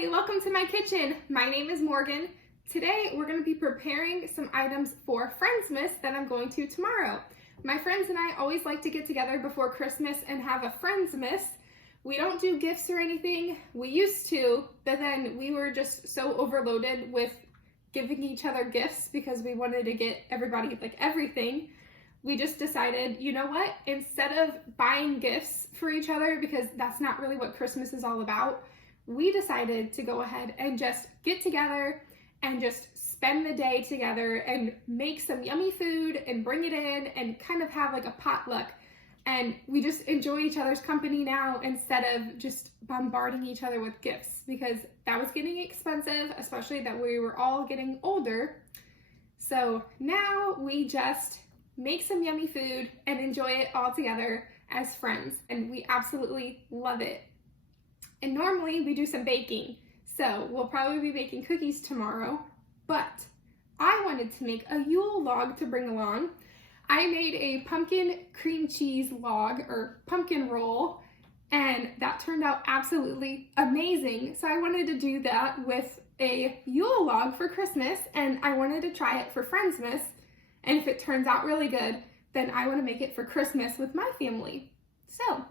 Hi, welcome to my kitchen. My name is Morgan. Today we're going to be preparing some items for Friendsmas that I'm going to tomorrow. My friends and I always like to get together before Christmas and have a Friendsmas. We don't do gifts or anything. We used to, but then we were just so overloaded with giving each other gifts because we wanted to get everybody like everything. We just decided, you know what, instead of buying gifts for each other, because that's not really what Christmas is all about, we decided to go ahead and just get together and just spend the day together and make some yummy food and bring it in and kind of have like a potluck. And we just enjoy each other's company now instead of just bombarding each other with gifts, because that was getting expensive, especially that we were all getting older. So now we just make some yummy food and enjoy it all together as friends, and we absolutely love it. And normally we do some baking, so we'll probably be baking cookies tomorrow, but I wanted to make a Yule log to bring along. I made a pumpkin cream cheese log or pumpkin roll, and that turned out absolutely amazing. So I wanted to do that with a Yule log for Christmas, and I wanted to try it for Friendsmas. And if it turns out really good, then I want to make it for Christmas with my family. So,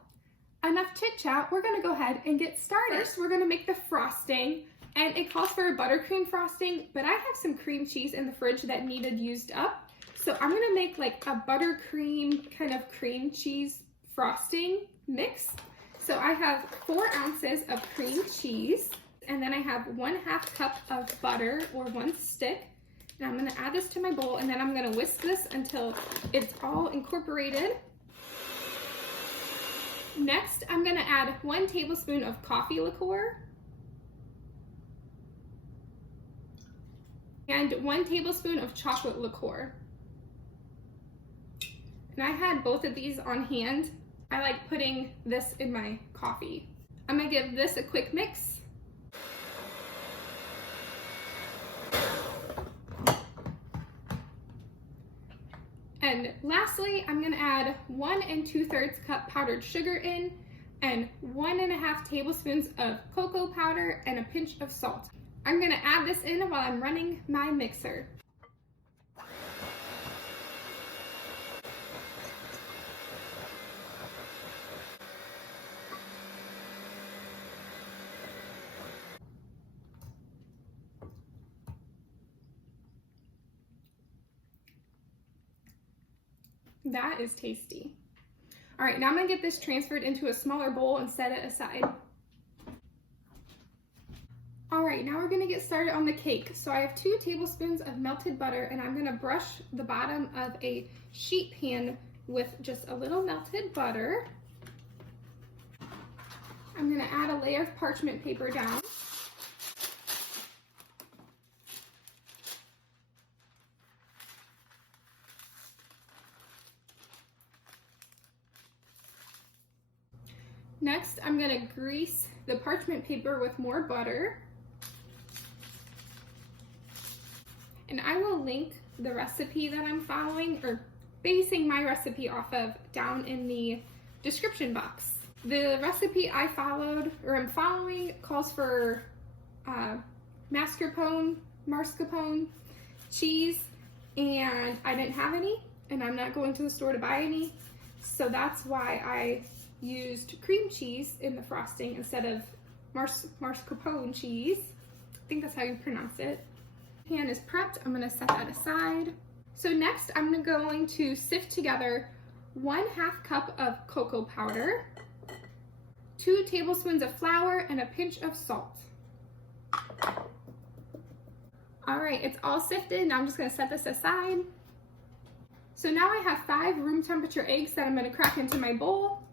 enough chit chat, we're gonna go ahead and get started. First, we're gonna make the frosting, and it calls for a buttercream frosting, but I have some cream cheese in the fridge that needed used up. So I'm gonna make like a buttercream kind of cream cheese frosting mix. So I have 4 ounces of cream cheese, and then I have 1/2 cup of butter or 1 stick. And I'm gonna add this to my bowl, and then I'm gonna whisk this until it's all incorporated. Next, I'm gonna add 1 tablespoon of coffee liqueur and 1 tablespoon of chocolate liqueur. And I had both of these on hand. I like putting this in my coffee. I'm gonna give this a quick mix. And lastly, I'm gonna add 1 2/3 cup powdered sugar in and 1 1/2 tablespoons of cocoa powder and a pinch of salt. I'm gonna add this in while I'm running my mixer. That is tasty. All right, now I'm gonna get this transferred into a smaller bowl and set it aside. All right, now we're gonna get started on the cake. So I have 2 tablespoons of melted butter, and I'm gonna brush the bottom of a sheet pan with just a little melted butter. I'm gonna add a layer of parchment paper down. Next, I'm gonna grease the parchment paper with more butter. And I will link the recipe that I'm following, or basing my recipe off of, down in the description box. The recipe I followed, or I'm following, calls for mascarpone cheese, and I didn't have any, and I'm not going to the store to buy any, so that's why I used cream cheese in the frosting instead of mascarpone cheese. I think that's how you pronounce it. Pan is prepped. I'm gonna set that aside. So next, I'm going to sift together 1/2 cup of cocoa powder, 2 tablespoons of flour, and a pinch of salt. All right, it's all sifted. Now I'm just gonna set this aside. So now I have 5 room temperature eggs that I'm gonna crack into my bowl.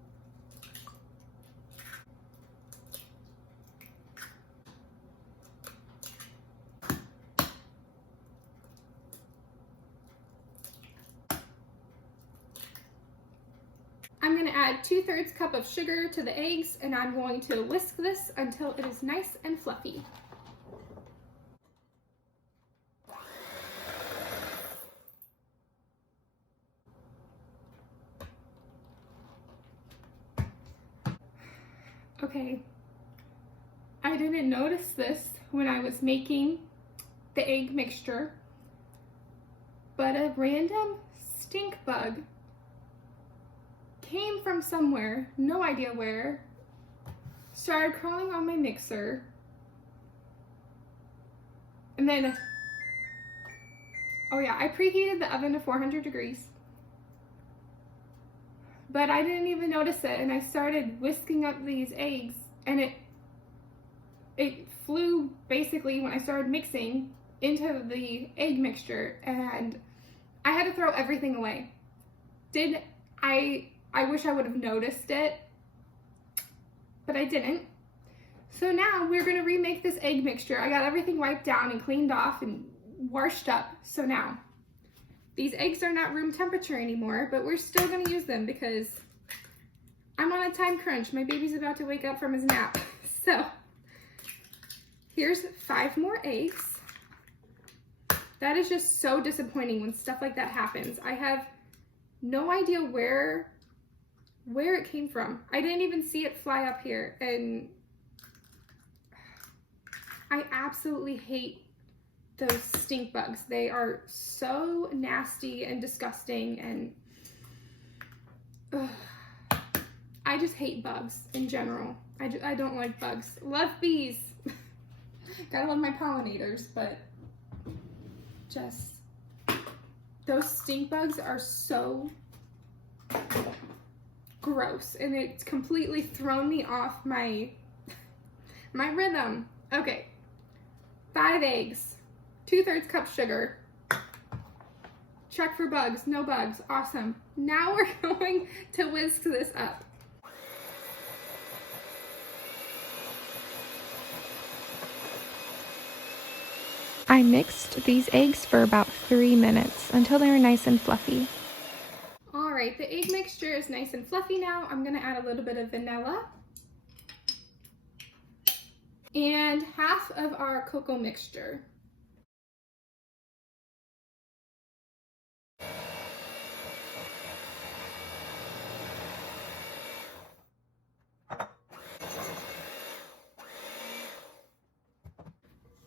I'm going to add 2/3 cup of sugar to the eggs, and I'm going to whisk this until it is nice and fluffy. Okay, I didn't notice this when I was making the egg mixture, but a random stink bug came from somewhere, no idea where, started crawling on my mixer, and then, oh yeah, I preheated the oven to 400 degrees, but I didn't even notice it, and I started whisking up these eggs, and it flew basically when I started mixing into the egg mixture, and I had to throw everything away. I wish I would have noticed it, but I didn't. So now we're gonna remake this egg mixture. I got everything wiped down and cleaned off and washed up. So now, these eggs are not room temperature anymore, but we're still gonna use them because I'm on a time crunch. My baby's about to wake up from his nap. So here's 5 more eggs. That is just so disappointing when stuff like that happens. I have no idea where it came from. I didn't even see it fly up here, and I absolutely hate those stink bugs. They are so nasty and disgusting, and I just hate bugs in general. I don't like bugs. Love bees. Gotta love my pollinators, but just those stink bugs are so gross, and it's completely thrown me off my rhythm. Okay, 5 eggs, 2/3 cup sugar. Check for bugs, no bugs, awesome. Now we're going to whisk this up. I mixed these eggs for about 3 minutes until they were nice and fluffy. All right, the egg mixture is nice and fluffy now. I'm gonna add a little bit of vanilla and half of our cocoa mixture.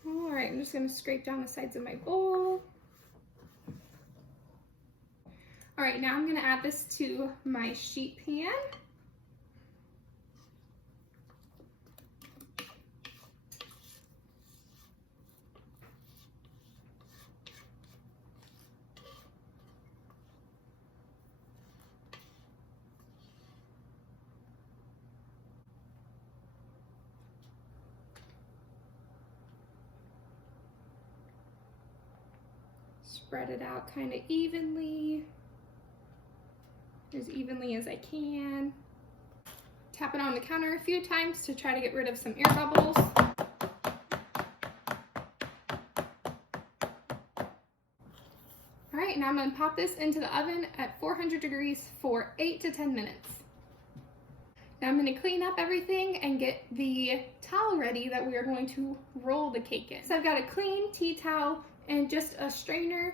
All right, I'm just gonna scrape down the sides of my bowl. All right, now I'm gonna add this to my sheet pan. Spread it out kind of evenly, as evenly as I can. Tap it on the counter a few times to try to get rid of some air bubbles. All right, now I'm gonna pop this into the oven at 400 degrees for 8 to 10 minutes. Now I'm gonna clean up everything and get the towel ready that we are going to roll the cake in. So I've got a clean tea towel and just a strainer,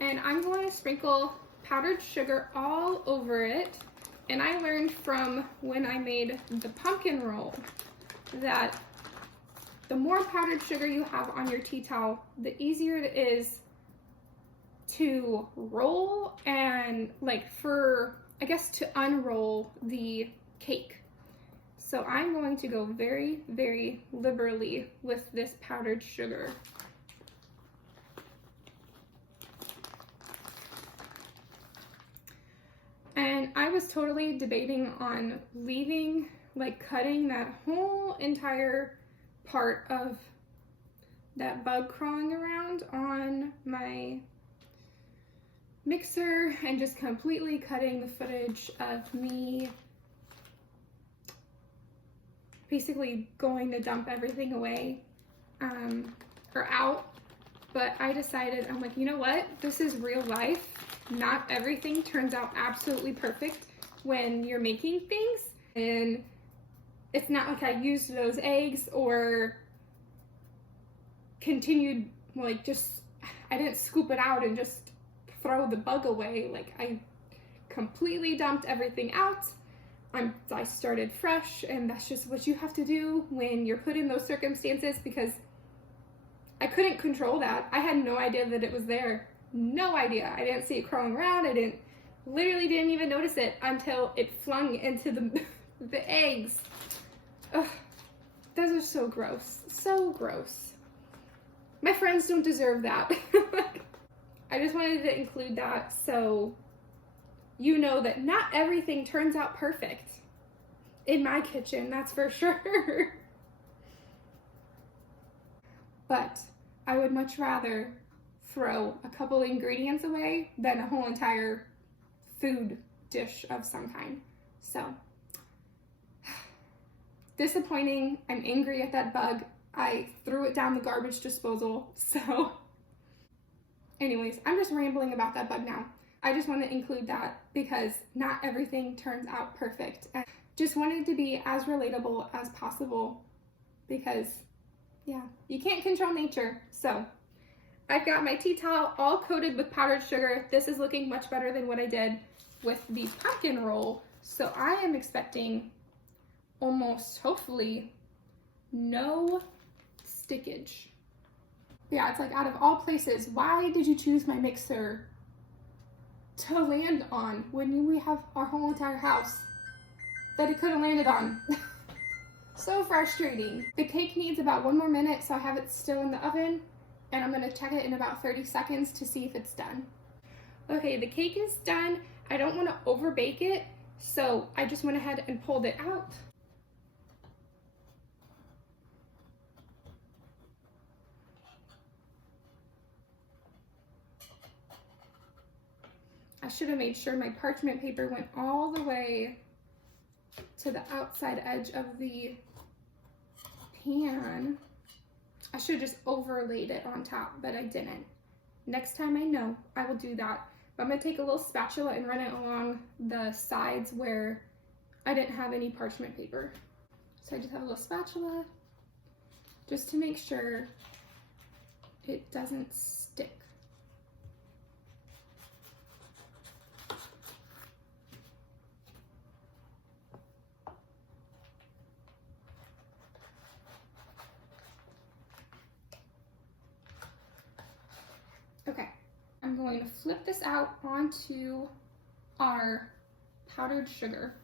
and I'm going to sprinkle powdered sugar all over it. And I learned from when I made the pumpkin roll that the more powdered sugar you have on your tea towel, the easier it is to roll and I guess to unroll the cake. So I'm going to go very, very liberally with this powdered sugar. And I was totally debating on leaving, cutting that whole entire part of that bug crawling around on my mixer and just completely cutting the footage of me basically going to dump everything away or out. But I decided, I'm like, you know what? This is real life. Not everything turns out absolutely perfect when you're making things. And it's not like I used those eggs or continued, I didn't scoop it out and just throw the bug away. I completely dumped everything out. I started fresh, and that's just what you have to do when you're put in those circumstances, because I couldn't control that. I had no idea that it was there. No idea. I didn't see it crawling around. Literally didn't even notice it until it flung into the eggs. Ugh, those are so gross. So gross. My friends don't deserve that. I just wanted to include that so you know that not everything turns out perfect in my kitchen, that's for sure. But I would much rather throw a couple ingredients away than a whole entire food dish of some kind. So, disappointing. I'm angry at that bug. I threw it down the garbage disposal. So, anyways, I'm just rambling about that bug now. I just want to include that because not everything turns out perfect. And just wanted to be as relatable as possible because, yeah, you can't control nature. So, I've got my tea towel all coated with powdered sugar. This is looking much better than what I did with the pumpkin roll. So I am expecting almost, hopefully, no stickage. Yeah, it's like out of all places, why did you choose my mixer to land on when we have our whole entire house that it could have landed on? So frustrating. The cake needs about 1 more minute, so I have it still in the oven, and I'm gonna check it in about 30 seconds to see if it's done. Okay, the cake is done. I don't wanna over bake it, so I just went ahead and pulled it out. I should have made sure my parchment paper went all the way to the outside edge of the pan. I should have just overlaid it on top, but I didn't. Next time I know, I will do that. But I'm gonna take a little spatula and run it along the sides where I didn't have any parchment paper. So I just have a little spatula just to make sure it doesn't stick. Okay, I'm going to flip this out onto our powdered sugar.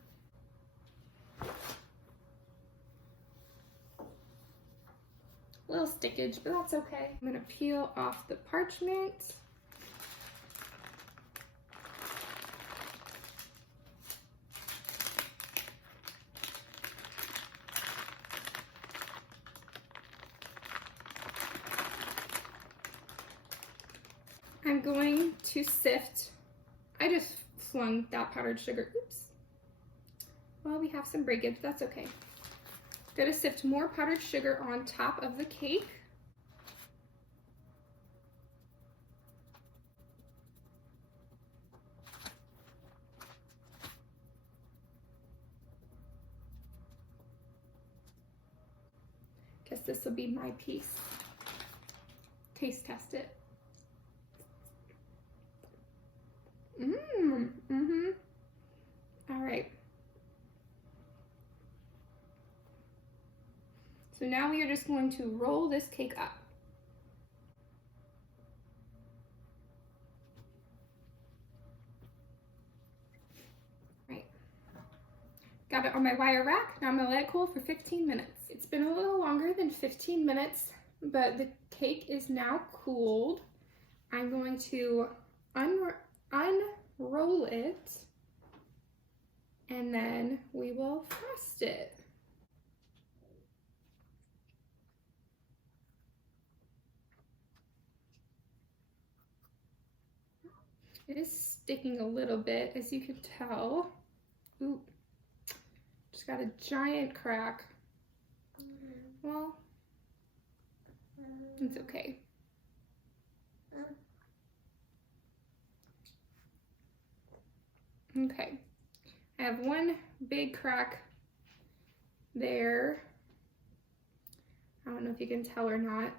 A little stickage, but that's okay. I'm gonna peel off the parchment. I'm going to sift. I just flung that powdered sugar. Oops. Well, we have some breakage, that's okay. Gonna sift more powdered sugar on top of the cake. Guess this will be my piece. Taste test it. All right. So now we are just going to roll this cake up. Right. Got it on my wire rack. Now I'm gonna let it cool for 15 minutes. It's been a little longer than 15 minutes, but the cake is now cooled. I'm going to unroll it, and then we will frost it. It is sticking a little bit, as you can tell. Ooh, just got a giant crack. Well, it's okay. Okay, I have one big crack there. I don't know if you can tell or not,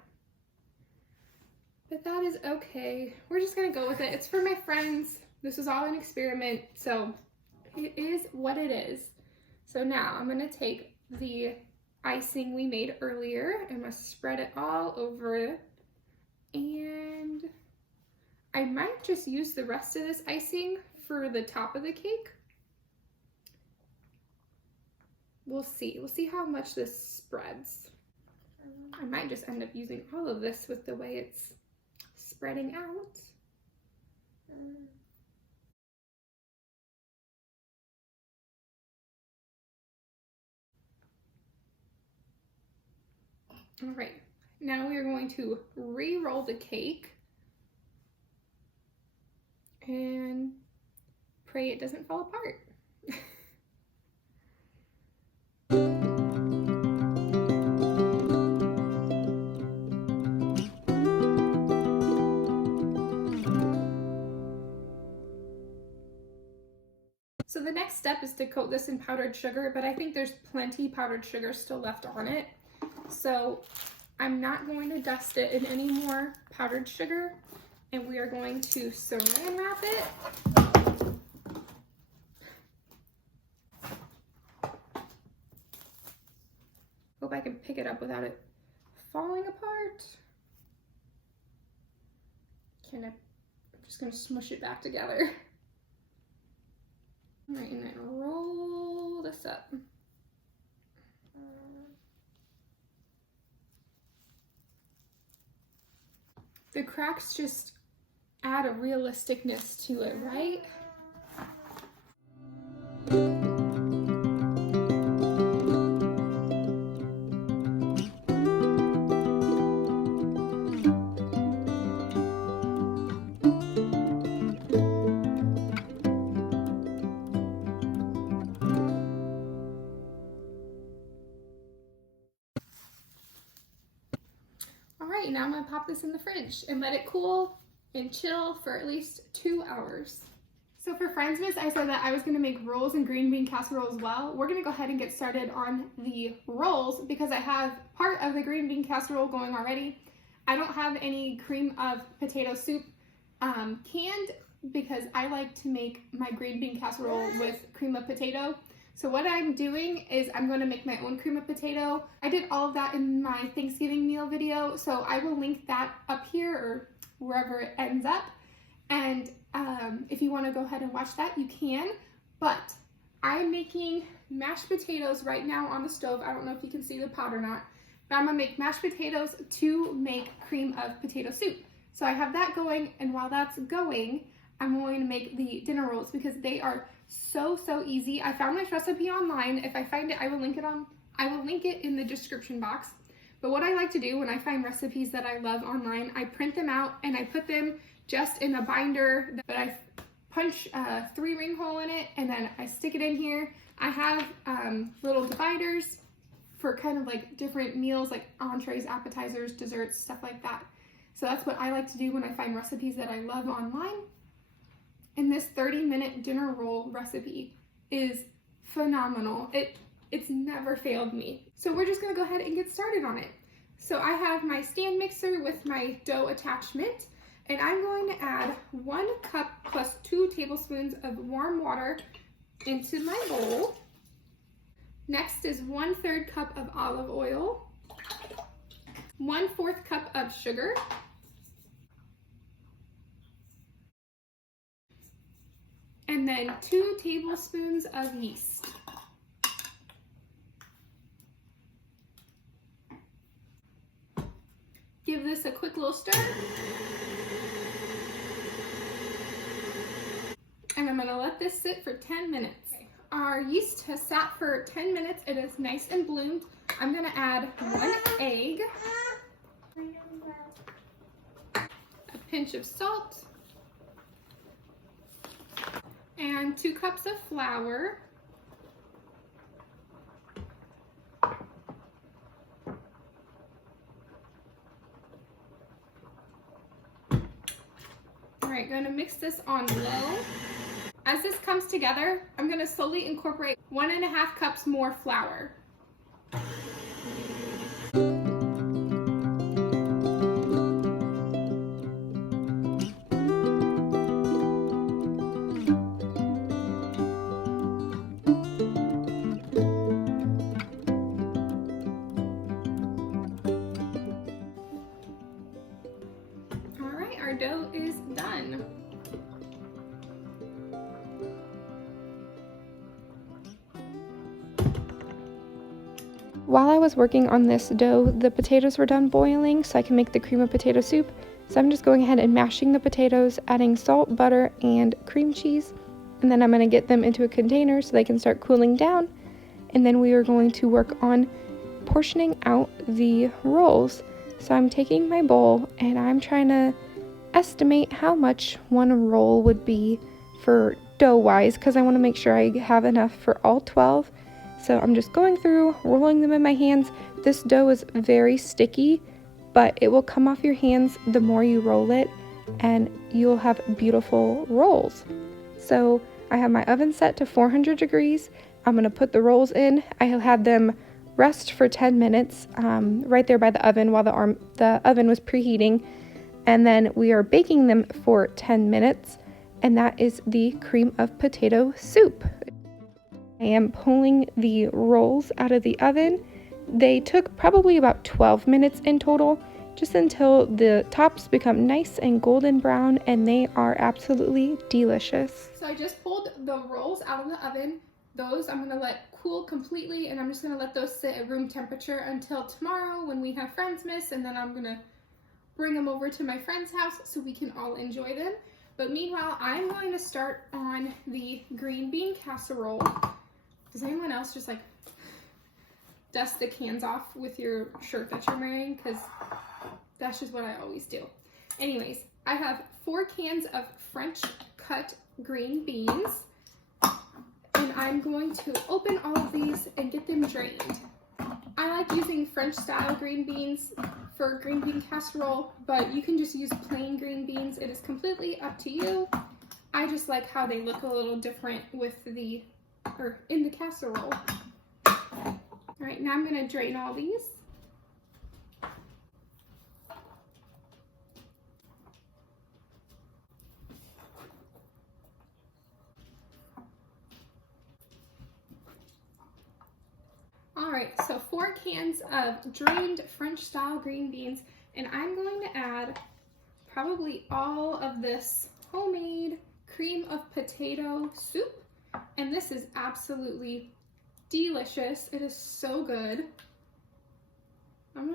but that is okay. We're just gonna go with it. It's for my friends. This is all an experiment, so it is what it is. So now I'm gonna take the icing we made earlier and I'm gonna spread it all over it. And I might just use the rest of this icing for the top of the cake. We'll see. We'll see how much this spreads. I might just end up using all of this with the way it's spreading out. All right, now we are going to re-roll the cake and pray it doesn't fall apart. So the next step is to coat this in powdered sugar, but I think there's plenty powdered sugar still left on it. So I'm not going to dust it in any more powdered sugar, and we are going to saran wrap it. Hope I can pick it up without it falling apart. I'm just gonna smush it back together. All right, and then roll this up. The cracks just add a realisticness to it, right? All right, now I'm gonna pop this in the fridge and let it cool and chill for at least 2 hours. So for Friendsmas, I said that I was gonna make rolls and green bean casserole as well. We're gonna go ahead and get started on the rolls because I have part of the green bean casserole going already. I don't have any cream of potato soup canned because I like to make my green bean casserole with cream of potato. So what I'm doing is I'm going to make my own cream of potato. I did all of that in my Thanksgiving meal video, so I will link that up here or wherever it ends up. And if you want to go ahead and watch that, you can. But I'm making mashed potatoes right now on the stove. I don't know if you can see the pot or not, but I'm going to make mashed potatoes to make cream of potato soup. So I have that going, and while that's going, I'm going to make the dinner rolls because they are so easy. I found this recipe online. If I find it, I will link it in the description box. But what I like to do when I find recipes that I love online, I print them out and I put them just in a binder that I punch a 3-ring hole in it, and then I stick it in here. I have little dividers for kind of like different meals, like entrees, appetizers, desserts, stuff like that. So that's what I like to do when I find recipes that I love online. And this 30-minute dinner roll recipe is phenomenal. It's never failed me. So we're just gonna go ahead and get started on it. So I have my stand mixer with my dough attachment, and I'm going to add 1 cup plus 2 tablespoons of warm water into my bowl. Next is 1/3 cup of olive oil, 1/4 cup of sugar, and then 2 tablespoons of yeast. Give this a quick little stir. And I'm gonna let this sit for 10 minutes. Okay. Our yeast has sat for 10 minutes. It is nice and bloomed. I'm gonna add 1 egg, a pinch of salt, and 2 cups of flour. All right, going to mix this on low. As this comes together, I'm going to slowly incorporate 1.5 cups more flour. our dough is done. While I was working on this dough, the potatoes were done boiling so I can make the cream of potato soup. So I'm just going ahead and mashing the potatoes, adding salt, butter, and cream cheese. And then I'm going to get them into a container so they can start cooling down. And then we are going to work on portioning out the rolls. So I'm taking my bowl and I'm trying to estimate how much one roll would be for dough-wise, because I want to make sure I have enough for all 12. So I'm just going through, rolling them in my hands. This dough is very sticky, but it will come off your hands the more you roll it, and you'll have beautiful rolls. So I have my oven set to 400 degrees. I'm gonna put the rolls in. I had them rest for 10 minutes right there by the oven while the oven was preheating. And then we are baking them for 10 minutes, and that is the cream of potato soup. I am pulling the rolls out of the oven. They took probably about 12 minutes in total, just until the tops become nice and golden brown, and they are absolutely delicious. So I just pulled the rolls out of the oven. Those I'm gonna let cool completely, and I'm just gonna let those sit at room temperature until tomorrow when we have Friendsmas, and then I'm gonna bring them over to my friend's house so we can all enjoy them. But meanwhile, I'm going to start on the green bean casserole. Does anyone else just like dust the cans off with your shirt that you're wearing? Because that's just what I always do. Anyways, I have 4 cans of French cut green beans, and I'm going to open all of these and get them drained. I like using French style green beans for green bean casserole, but you can just use plain green beans. It is completely up to you. I just like how they look a little different with in the casserole. All right, now I'm gonna drain all these. All right, so 4 cans of drained French style green beans, and I'm going to add probably all of this homemade cream of potato soup. And this is absolutely delicious. It is so good. I'm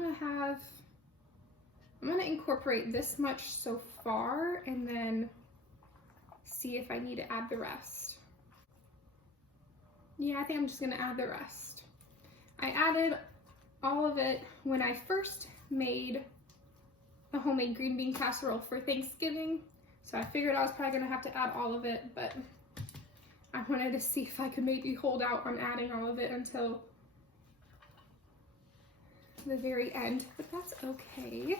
gonna incorporate this much so far and then see if I need to add the rest. Yeah, I think I'm just gonna add the rest. I added all of it when I first made a homemade green bean casserole for Thanksgiving. So I figured I was probably gonna have to add all of it, but I wanted to see if I could maybe hold out on adding all of it until the very end, but that's okay.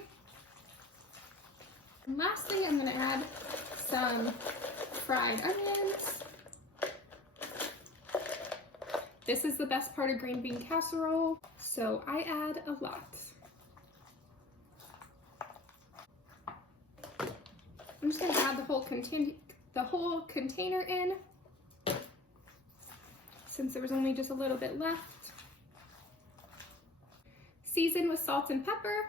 And lastly, I'm gonna add some fried onions. This is the best part of green bean casserole, so I add a lot. I'm just gonna add the whole container in, since there was only just a little bit left. Season with salt and pepper.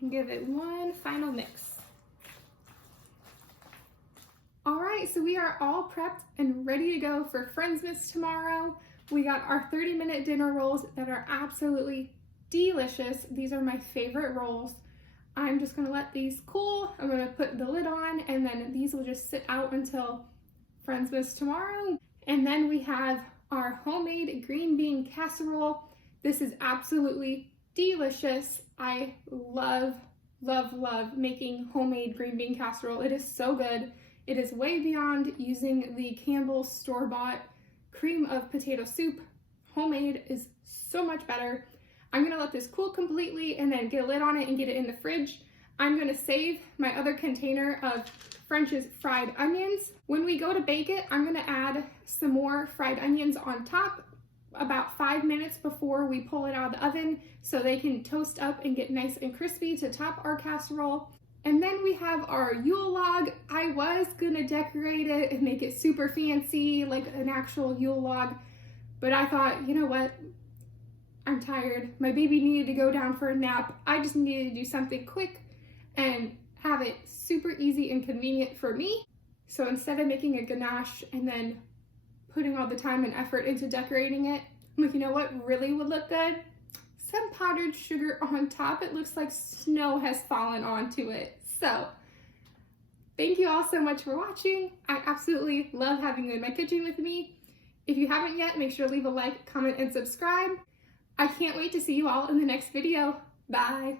And give it one final mix. All right, so we are all prepped and ready to go for Friendsmas tomorrow. We got our 30-minute dinner rolls that are absolutely delicious. These are my favorite rolls. I'm just gonna let these cool. I'm gonna put the lid on, and then these will just sit out until Friendsmas tomorrow. And then we have our homemade green bean casserole. This is absolutely delicious. I love, love, love making homemade green bean casserole. It is so good. It is way beyond using the Campbell's store-bought cream of potato soup. Homemade is so much better. I'm gonna let this cool completely and then get a lid on it and get it in the fridge. I'm gonna save my other container of French's fried onions. When we go to bake it, I'm gonna add some more fried onions on top about 5 minutes before we pull it out of the oven so they can toast up and get nice and crispy to top our casserole. And then we have our Yule log. I was gonna decorate it and make it super fancy, like an actual Yule log, but I thought, you know what? I'm tired. My baby needed to go down for a nap. I just needed to do something quick and have it super easy and convenient for me. So instead of making a ganache and then putting all the time and effort into decorating it, I'm like, you know what really would look good? Some powdered sugar on top. It looks like snow has fallen onto it. So thank you all so much for watching. I absolutely love having you in my kitchen with me. If you haven't yet, make sure to leave a like, comment, and subscribe. I can't wait to see you all in the next video. Bye.